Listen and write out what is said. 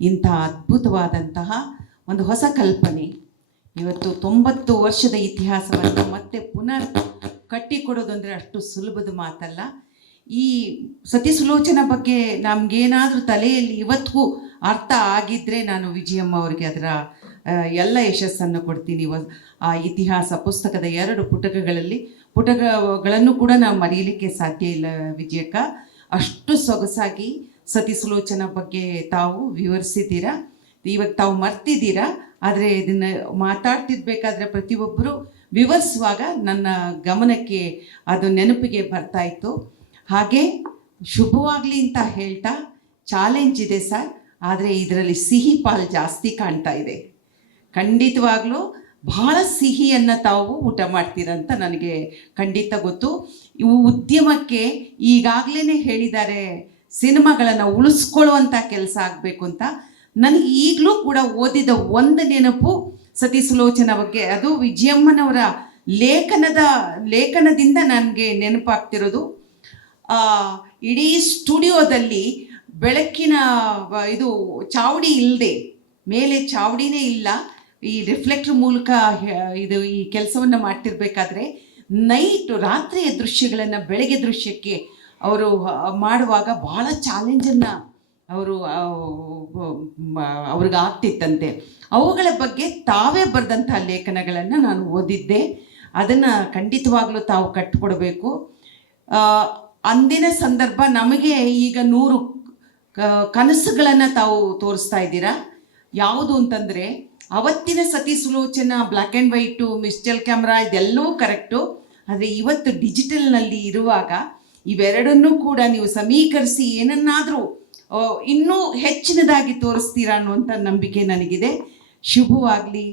ಇಂಥ ಅದ್ಭುತವಾದಂತಹ ಒಂದು ಹೊಸ ಕಲ್ಪನೆ. ಇವತ್ತು 90 ವರ್ಷದ ಇತಿಹಾಸವನ್ನು ಮತ್ತೆ ಪುನರ್ ಕಟ್ಟಿಕೊಡೋದು ಅಂದರೆ ಅಷ್ಟು ಸುಲಭದ ಮಾತಲ್ಲ. ಈ ಸತಿ ಸುಲೋಚನಾ ಬಗ್ಗೆ ನಮಗೇನಾದರೂ ತಲೆಯಲ್ಲಿ ಇವತ್ತಿಗೂ ಅರ್ಥ ಆಗಿದ್ದರೆ ನಾನು ವಿಜಯಮ್ಮ ಅವರಿಗೆ ಅದರ ಎಲ್ಲ ಯಶಸ್ಸನ್ನು ಕೊಡ್ತೀನಿ. ಆ ಇತಿಹಾಸ ಪುಸ್ತಕದ 2 ಪುಟಗಳನ್ನು ಕೂಡ ನಾವು ಮರೆಯಲಿಕ್ಕೆ ಸಾಧ್ಯ ಇಲ್ಲ ವಿಜಯಕ್ಕ. ಅಷ್ಟು ಸೊಗಸಾಗಿ ಸತಿ ಸುಲೋಚನಾ ಬಗ್ಗೆ ತಾವು ವಿವರಿಸಿದ್ದೀರಾ. ಇವಾಗ ತಾವು ಮರ್ತಿದ್ದೀರಾ, ಆದರೆ ಇದನ್ನು ಮಾತಾಡ್ತಿರ್ಬೇಕಾದ್ರೆ ಪ್ರತಿಯೊಬ್ಬರು ವಿವರಿಸುವಾಗ ನನ್ನ ಗಮನಕ್ಕೆ ಅದು ನೆನಪಿಗೆ ಬರ್ತಾಯಿತ್ತು. ಹಾಗೆ ಶುಭವಾಗಲಿ ಅಂತ ಹೇಳ್ತಾ, ಚಾಲೆಂಜ್ ಇದೆ ಸರ್, ಆದರೆ ಇದರಲ್ಲಿ ಸಿಹಿ ಪಾಲು ಜಾಸ್ತಿ ಕಾಣ್ತಾ ಇದೆ. ಖಂಡಿತವಾಗ್ಲೂ ಬಹಳ ಸಿಹಿಯನ್ನು ತಾವು ಊಟ ಮಾಡ್ತೀರಂತ ನನಗೆ ಖಂಡಿತ ಗೊತ್ತು. ಇವು ಉದ್ಯಮಕ್ಕೆ ಈಗಾಗಲೇ ಹೇಳಿದ್ದಾರೆ, ಸಿನಿಮಾಗಳನ್ನು ಉಳಿಸ್ಕೊಳ್ಳುವಂಥ ಕೆಲಸ ಆಗಬೇಕು ಅಂತ. ನನಗೆ ಈಗಲೂ ಕೂಡ ಓದಿದ ಒಂದು ನೆನಪು ಸತಿ ಸುಲೋಚನಾ ಬಗ್ಗೆ, ಅದು ವಿಜಯಮ್ಮನವರ ಲೇಖನದಿಂದ ನನಗೆ ನೆನಪಾಗ್ತಿರೋದು. ಇಡೀ ಸ್ಟುಡಿಯೋದಲ್ಲಿ ಬೆಳಕಿನ ಇದು ಚಾವಡಿ ಇಲ್ಲದೆ, ಮೇಲೆ ಚಾವಡಿನೇ ಇಲ್ಲ, ಈ ರಿಫ್ಲೆಕ್ಟರ್ ಮೂಲಕ ಈ ಕೆಲಸವನ್ನು ಮಾಡ್ತಿರ್ಬೇಕಾದ್ರೆ ರಾತ್ರಿಯ ದೃಶ್ಯಗಳನ್ನು ಬೆಳಗ್ಗೆ ದೃಶ್ಯಕ್ಕೆ ಅವರು ಮಾಡುವಾಗ ಭಾಳ ಚಾಲೆಂಜನ್ನು ಅವ್ರಿಗೆ ಆಗ್ತಿತ್ತಂತೆ. ಅವುಗಳ ಬಗ್ಗೆ ತಾವೇ ಬರೆದಂಥ ಲೇಖನಗಳನ್ನು ನಾನು ಓದಿದ್ದೆ. ಅದನ್ನು ಖಂಡಿತವಾಗ್ಲೂ ತಾವು ಕಟ್ಟಿಕೊಡ್ಬೇಕು. ಅಂದಿನ ಸಂದರ್ಭ ನಮಗೆ ಈಗ 100 ಕನಸುಗಳನ್ನು ತಾವು ತೋರಿಸ್ತಾ ಇದ್ದೀರಾ. ಯಾವುದು ಅಂತಂದರೆ, ಅವತ್ತಿನ Sati Sulochana black and white, Mitchell camera ಇದೆಲ್ಲವೂ ಕರೆಕ್ಟು. ಆದರೆ ಇವತ್ತು ಡಿಜಿಟಲ್ನಲ್ಲಿ ಇರುವಾಗ ಇವೆರಡನ್ನೂ ಕೂಡ ನೀವು ಸಮೀಕರಿಸಿ ಏನನ್ನಾದರೂ ಇನ್ನೂ ಹೆಚ್ಚಿನದಾಗಿ ತೋರಿಸ್ತೀರಾ ಅನ್ನುವಂಥ ನಂಬಿಕೆ ನನಗಿದೆ. ಶುಭವಾಗಲಿ.